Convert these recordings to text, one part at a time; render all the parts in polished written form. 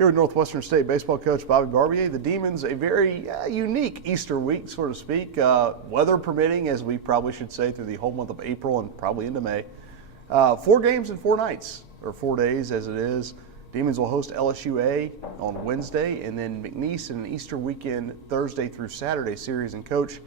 Here with Northwestern State baseball coach Bobby Barbier, the Demons, a very unique Easter week, so to speak, weather permitting, as we probably should say, through the whole month of April and probably into May. 4 games in 4 nights, or 4 days as it is. Demons will host LSUA on Wednesday, and then McNeese in an Easter weekend, Thursday through Saturday series. And Coach,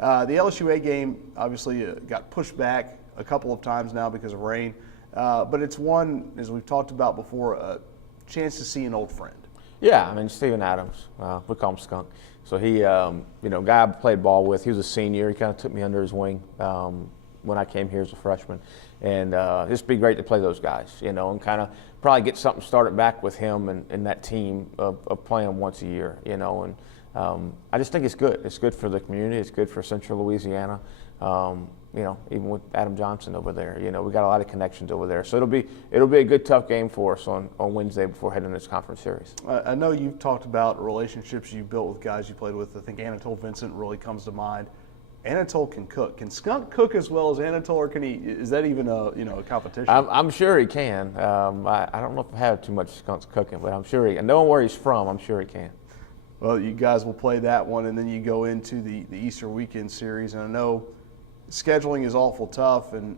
the LSUA game obviously got pushed back a couple of times now because of rain, but it's one, as we've talked about before, a chance to see an old friend. Yeah, I mean, Steven Adams, we call him Skunk. So he, guy I played ball with, he was a senior. He kind of took me under his wing when I came here as a freshman. And it'd be great to play those guys, and kind of probably get something started back with him and that team of playing once a year, and I just think it's good. It's good for the community. It's good for Central Louisiana. Even with Adam Johnson over there, we got a lot of connections over there. So it'll be a good, tough game for us on Wednesday before heading to this conference series. I know you've talked about relationships you built with guys you played with. I think Anatole Vincent really comes to mind. Anatole can cook. Can Skunk cook as well as Anatole, or can he? Is that even a competition? I'm sure he can. I don't know if I have too much Skunk's cooking, but I'm sure he. And knowing where he's from, I'm sure he can. Well, you guys will play that one, and then you go into the Easter weekend series. And I know scheduling is awful tough, and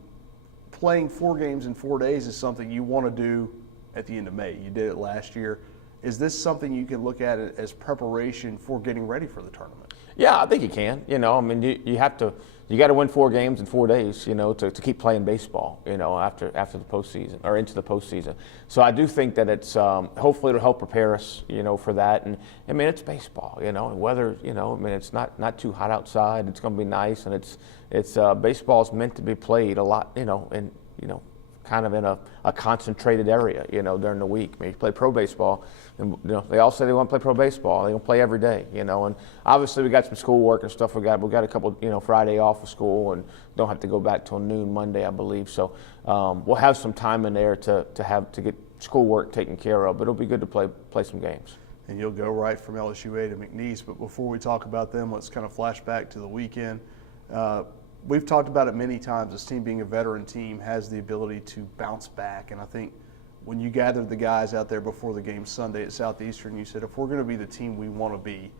playing 4 games in 4 days is something you want to do at the end of May. You did it last year. Is this something you can look at as preparation for getting ready for the tournament? Yeah, I think you can. You got to win 4 games in 4 days, to keep playing baseball, after the postseason or into the postseason. So I do think that it's hopefully it'll help prepare us, for that. And I mean, it's baseball, and weather, it's not too hot outside. It's going to be nice, and it's baseball is meant to be played a lot, kind of in a concentrated area, during the week. I mean, you play pro baseball, and they all say they want to play pro baseball. They don't play every day, and obviously we got some schoolwork and stuff. We got a couple, Friday off of school, and don't have to go back till noon Monday, I believe. So we'll have some time in there to get schoolwork taken care of. But it'll be good to play some games. And you'll go right from LSUA to McNeese. But before we talk about them, let's kind of flash back to the weekend. We've talked about it many times. This team, being a veteran team, has the ability to bounce back. And I think when you gathered the guys out there before the game Sunday at Southeastern, you said, if we're going to be the team we want to be,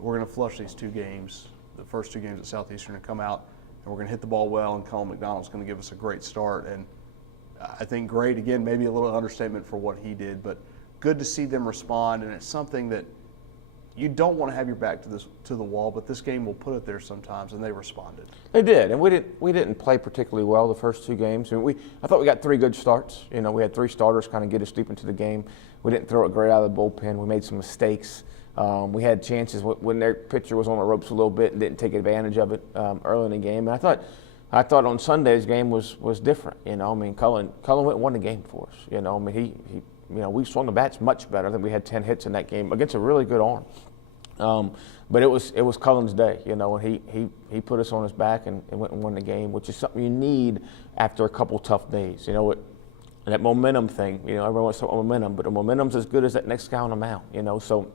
we're going to flush these 2 games, the first 2 games at Southeastern, and come out, and we're going to hit the ball well, and Colin McDonald's going to give us a great start. And I think great, again, maybe a little understatement for what he did, but good to see them respond. And it's something that you don't want to have your back to the wall, but this game will put it there sometimes, and they responded. They did, and we didn't play particularly well the first 2 games. I thought we got 3 good starts. We had 3 starters kind of get us deep into the game. We didn't throw it great out of the bullpen. We made some mistakes. We had chances when their pitcher was on the ropes a little bit and didn't take advantage of it early in the game. And I thought on Sunday's game was different. Cullen went and won the game for us. We swung the bats much better. I think we had 10 hits in that game against a really good arm. But it was Cullen's day, and he put us on his back and went and won the game, which is something you need after a couple tough days. That momentum thing, everyone wants to talk momentum, but the momentum's as good as that next guy on the mound, So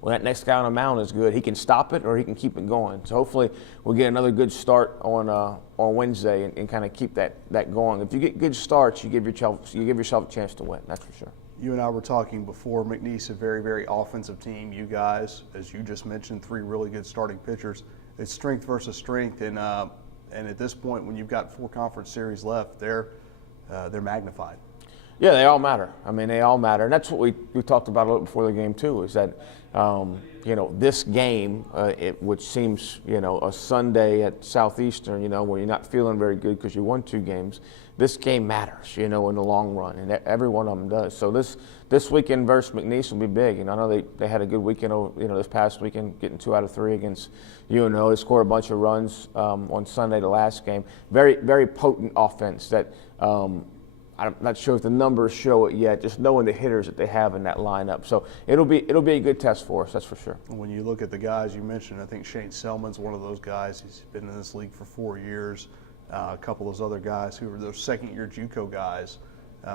when that next guy on the mound is good, he can stop it or he can keep it going. So hopefully we'll get another good start on Wednesday and kind of keep that going. If you get good starts, you give yourself a chance to win. That's for sure. You and I were talking before. McNeese, a very, very offensive team. You guys, as you just mentioned, 3 really good starting pitchers. It's strength versus strength, and at this point, when you've got 4 conference series left, they're magnified. Yeah, they all matter. I mean, they all matter, and that's what we talked about a little before the game too. Is that this game, which seems a Sunday at Southeastern, where you're not feeling very good because you won 2 games. This game matters, in the long run, and every one of them does. So this weekend versus McNeese will be big. I know they had a good weekend, this past weekend, getting 2 out of 3 against UNO. They scored a bunch of runs on Sunday, the last game. Very, very potent offense that I'm not sure if the numbers show it yet, just knowing the hitters that they have in that lineup. So it'll be a good test for us, that's for sure. When you look at the guys you mentioned, I think Shane Selman's one of those guys. He's been in this league for 4 years. A couple of those other guys who were those second-year JUCO guys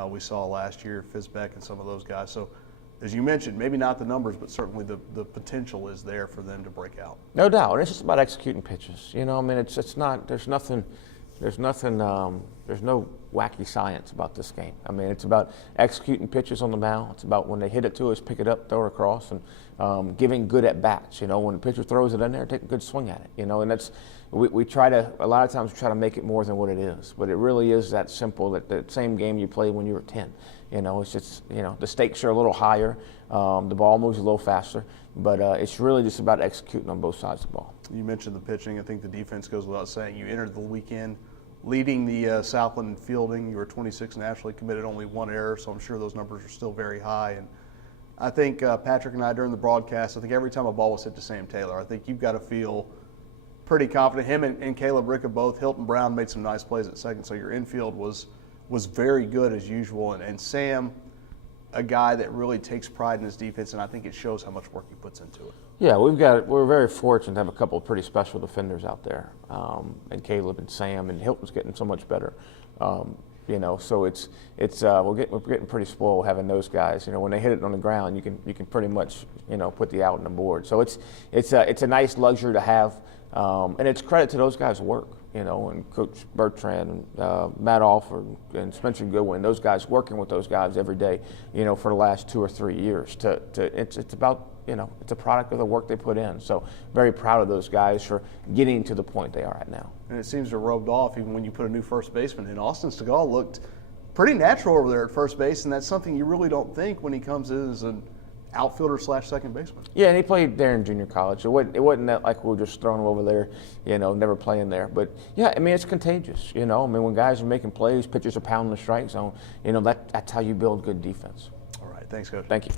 we saw last year, Fizbeck and some of those guys. So, as you mentioned, maybe not the numbers, but certainly the potential is there for them to break out. No doubt, and it's just about executing pitches. It's not. There's nothing There's nothing. There's no wacky science about this game. I mean, it's about executing pitches on the mound. It's about when they hit it to us, pick it up, throw it across, and giving good at bats. You know, when the pitcher throws it in there, take a good swing at it. You know, and that's we try to a lot of times we try to make it more than what it is. But it really is that simple. That the same game you played when you were 10. You know, it's just the stakes are a little higher. The ball moves a little faster, but it's really just about executing on both sides of the ball. You mentioned the pitching. I think the defense goes without saying. You entered the weekend leading the Southland in fielding. You were 26 nationally, committed only 1 error, so I'm sure those numbers are still very high. And I think Patrick and I during the broadcast, I think every time a ball was hit to Sam Taylor, I think you've got to feel pretty confident. Him and Caleb Ricka both. Hilton Brown made some nice plays at second, so your infield was very good as usual. And Sam, a guy that really takes pride in his defense, and I think it shows how much work he puts into it. Yeah, we're very fortunate to have a couple of pretty special defenders out there, and Caleb and Sam, and Hilton's getting so much better. So we're getting pretty spoiled having those guys. When they hit it on the ground, you can pretty much put the out on the board. So it's a nice luxury to have, and it's credit to those guys' work. And Coach Bertrand and Matt Alford and Spencer Goodwin, those guys working with those guys every day, for the last 2 or 3 years. It's about, it's a product of the work they put in. So very proud of those guys for getting to the point they are at now. And it seems to have rubbed off even when you put a new first baseman in. Austin Stegall looked pretty natural over there at first base, and that's something you really don't think when he comes in as an outfielder / second baseman. Yeah, and he played there in junior college. It wasn't that like we were just throwing him over there, never playing there. But yeah, I mean, it's contagious. When guys are making plays, pitchers are pounding the strike zone, that's how you build good defense. All right, thanks, Coach. Thank you.